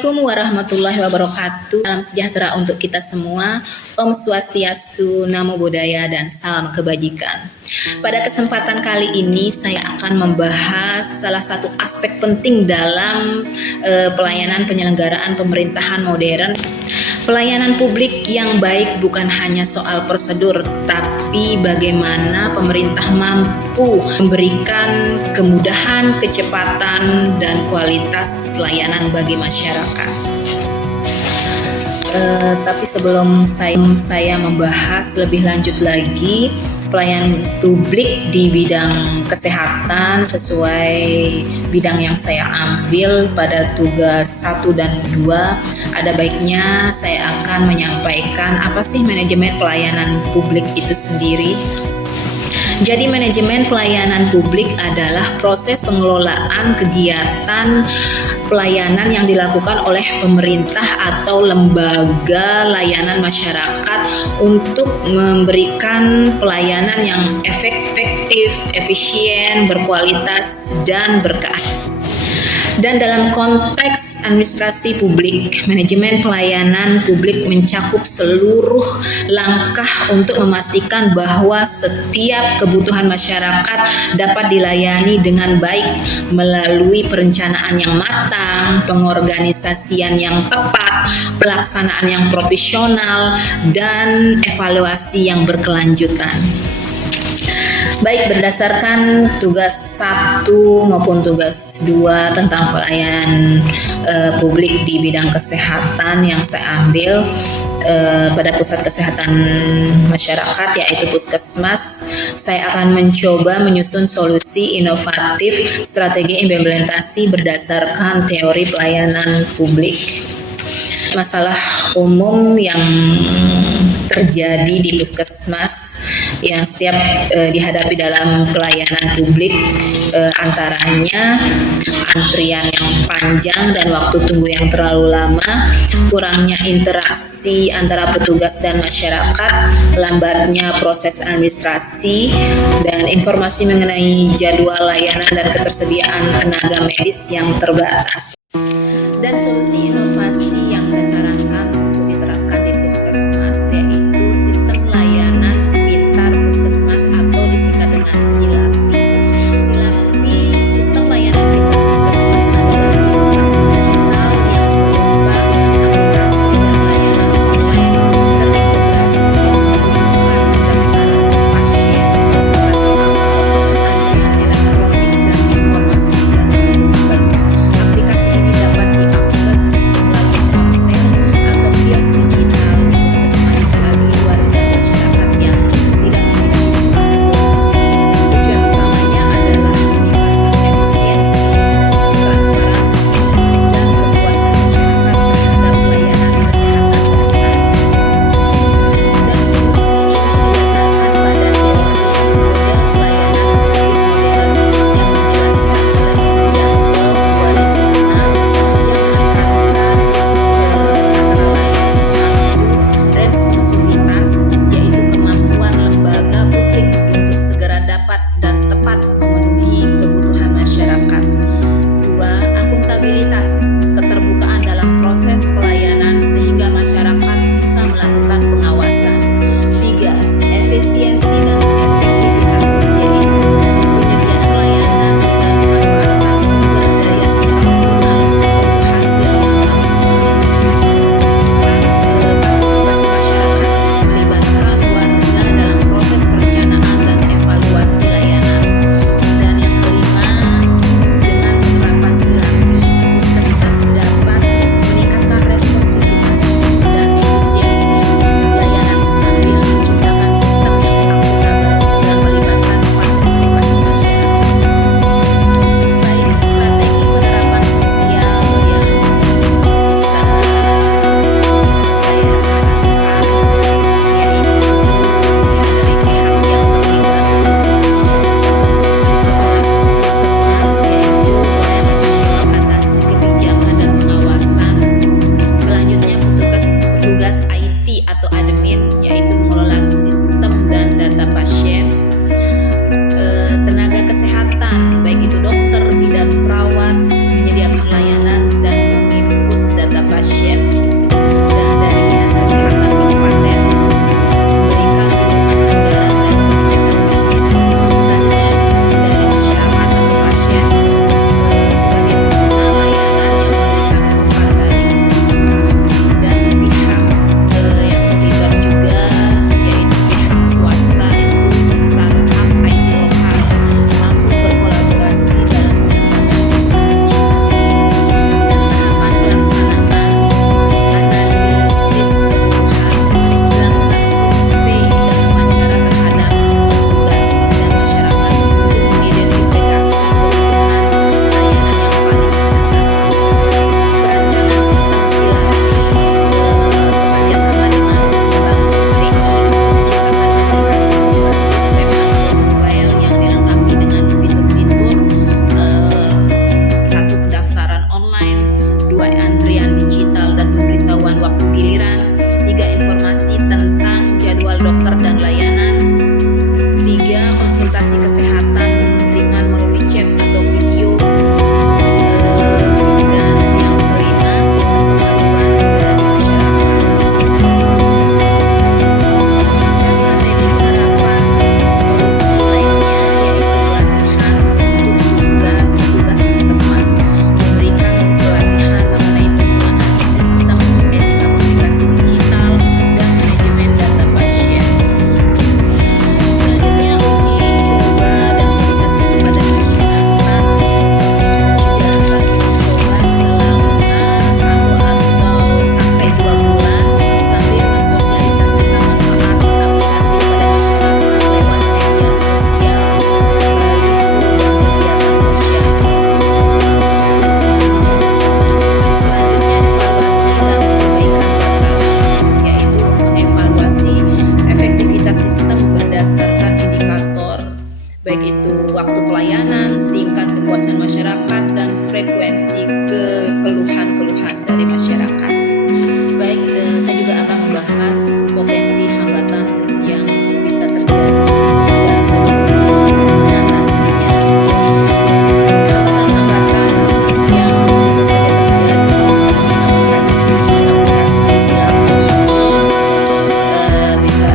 Assalamualaikum warahmatullahi wabarakatuh. Salam sejahtera untuk kita semua. Om Swastiastu, Namo Buddhaya, dan salam kebajikan. Pada kesempatan kali ini saya akan membahas salah satu aspek penting dalam pelayanan penyelenggaraan pemerintahan modern. Pelayanan publik yang baik bukan hanya soal prosedur, tapi bagaimana pemerintah mampu memberikan kemudahan, kecepatan, dan kualitas layanan bagi masyarakat. Tapi sebelum saya membahas lebih lanjut lagi pelayanan publik di bidang kesehatan sesuai bidang yang saya ambil pada tugas 1 dan 2, ada baiknya saya akan menyampaikan apa sih manajemen pelayanan publik itu sendiri. Jadi manajemen pelayanan publik adalah proses pengelolaan kegiatan pelayanan yang dilakukan oleh pemerintah atau lembaga layanan masyarakat untuk memberikan pelayanan yang efektif, efisien, berkualitas, dan berkeadilan. Dan dalam konteks administrasi publik, manajemen pelayanan publik mencakup seluruh langkah untuk memastikan bahwa setiap kebutuhan masyarakat dapat dilayani dengan baik melalui perencanaan yang matang, pengorganisasian yang tepat, pelaksanaan yang profesional, dan evaluasi yang berkelanjutan. Baik, berdasarkan tugas 1 maupun tugas 2 tentang pelayanan publik di bidang kesehatan yang saya ambil pada pusat kesehatan masyarakat yaitu Puskesmas, saya akan mencoba menyusun solusi inovatif strategi implementasi berdasarkan teori pelayanan publik. Masalah umum yang terjadi di puskesmas yang setiap dihadapi dalam pelayanan publik antaranya antrian yang panjang dan waktu tunggu yang terlalu lama, kurangnya interaksi antara petugas dan masyarakat, lambatnya proses administrasi, dan informasi mengenai jadwal layanan dan ketersediaan tenaga medis yang terbatas. Dan solusi inovasi yang saya sarankan untuk diterapkan di puskesmas yaitu sistem layanan pintar puskesmas atau disingkat dengan SILAPI. SILAPI, sistem layanan pintar puskesmas adalah inovasi digital yang berupa aplikasi dan layanan online terintegrasi yang memudahkan pendaftaran pasien, konsultasi awal, antrian elektronik, dan informasi jadwal dokter. Aplikasi ini dapat diakses melalui berdasarkan indikator baik itu waktu pelayanan, tingkat kepuasan masyarakat, dan frekuensi keluhan-keluhan dari masyarakat. Baik, saya juga akan membahas potensi hambatan yang bisa terjadi dan solusi mengatasinya. Hambatan-hambatan yang bisa saja terjadi aplikasi Silaku ini bisa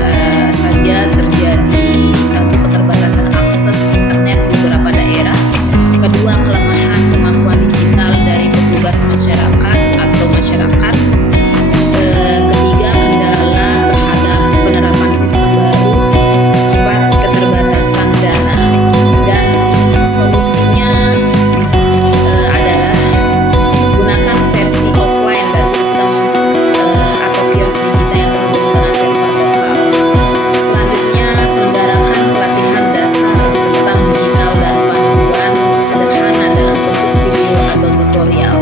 saja terjadi: satu, keterbatasan akses internet di beberapa daerah; kedua, kelemahan kemampuan digital dari petugas masyarakat atau masyarakat; ketiga, kendala terhadap penerapan sistem baru; empat, keterbatasan dana. Dan solusinya adalah gunakan versi offline dari sistem atau kios digital yang terhubung dengan server lokal. Selanjutnya, selenggarakan pelatihan dasar tentang digital dan panduan sederhana dalam bentuk video atau tutorial.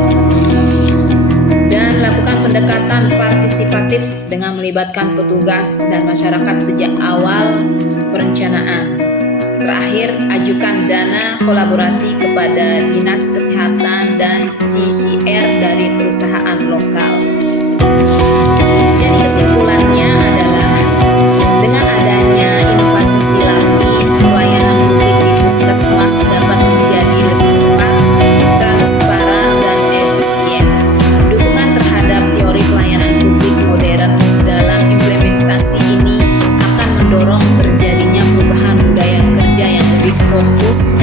Dan lakukan pendekatan partisipatif dengan melibatkan petugas dan masyarakat sejak awal perencanaan. Terakhir, ajukan dana kolaborasi kepada Dinas Kesehatan dan CCR dari perusahaan lokal. Jadi kesimpulannya adalah, dengan adanya inovasi Silapi, pelayanan publik di puskesmas dapat menjadi lebih cepat, transparan, dan efisien. Dukungan terhadap teori pelayanan publik modern dalam implementasi ini akan mendorong terjadinya perubahan budaya kerja yang lebih fokus